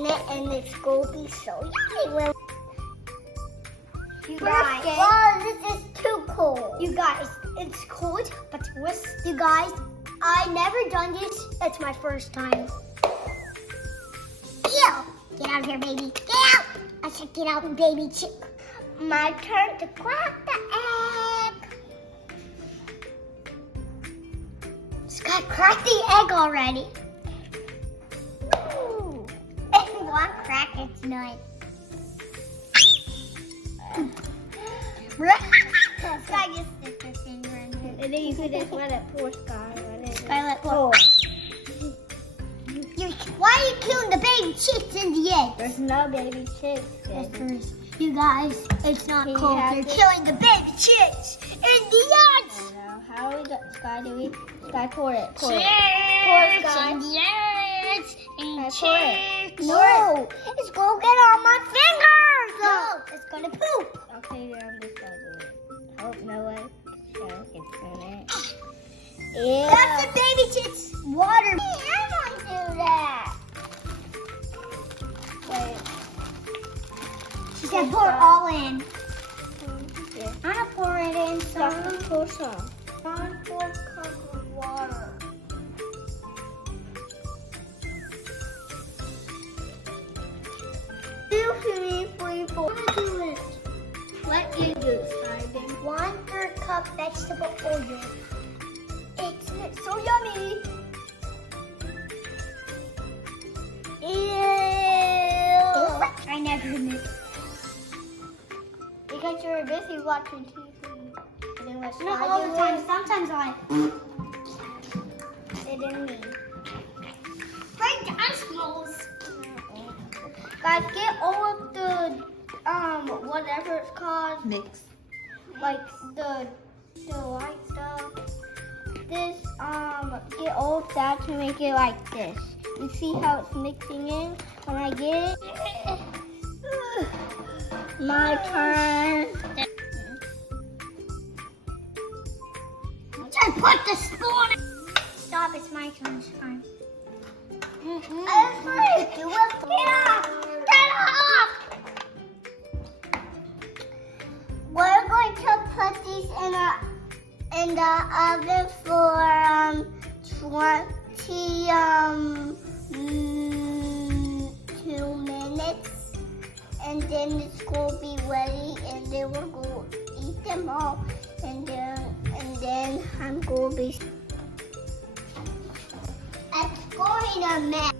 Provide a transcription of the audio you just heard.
in it, and it's going to be so yummy. You guys, oh, this is too cold. you guys, it's cold, but You guys, I never done this. That's my first time. Ew! Get out of here, baby. Get out! I said get out, baby chick. My turn to crack the egg. This guy cracked the egg already. Ooh. And one crack, it's nice. This guy just sticks his finger in here. and then you could just let it pour, Sky. Scarlet, pour. Why are you killing the baby chicks in the egg? There's no baby chicks. Yes, there is. You guys, it's not You cold. have They're to- killing the baby chicks in the eggs. How we got Sky? Do we? Sky, pour it. Pour it. Chicks Sky. in the eggs. And Sky, pour it. chicks. No, it's gonna get on my fingers. No, it's gonna poop. Okay, I'm just gonna do it. Oh, no way. Sky gets in it. Ew. That's the baby chicks water. I don't do that. Wait. She said pour all in. Yeah. I'm gonna pour it in some. Pour some. 1/4 cup of water. Two, three, four. Do it. What you do, Sky? 1/3 cup vegetable oil. It's so yummy. Ew. I never miss. Because you're busy watching TV. And then what Not Sky all do the time. is- Sometimes I. It didn't mean. Break the ice balls. Guys, get all of the whatever it's called, Mix. like the white stuff. This get all of that to make it like this. You see how it's mixing in? When I get it, my turn. Just put the spoon in. Stop, it's my turn. It's fine. I'm free. Do it. Get off. Get off. We're going to put these in the oven for 2 minutes, and then it's going to be ready, and then we're going to eat them all, and then I'm going to be. It's going to melt.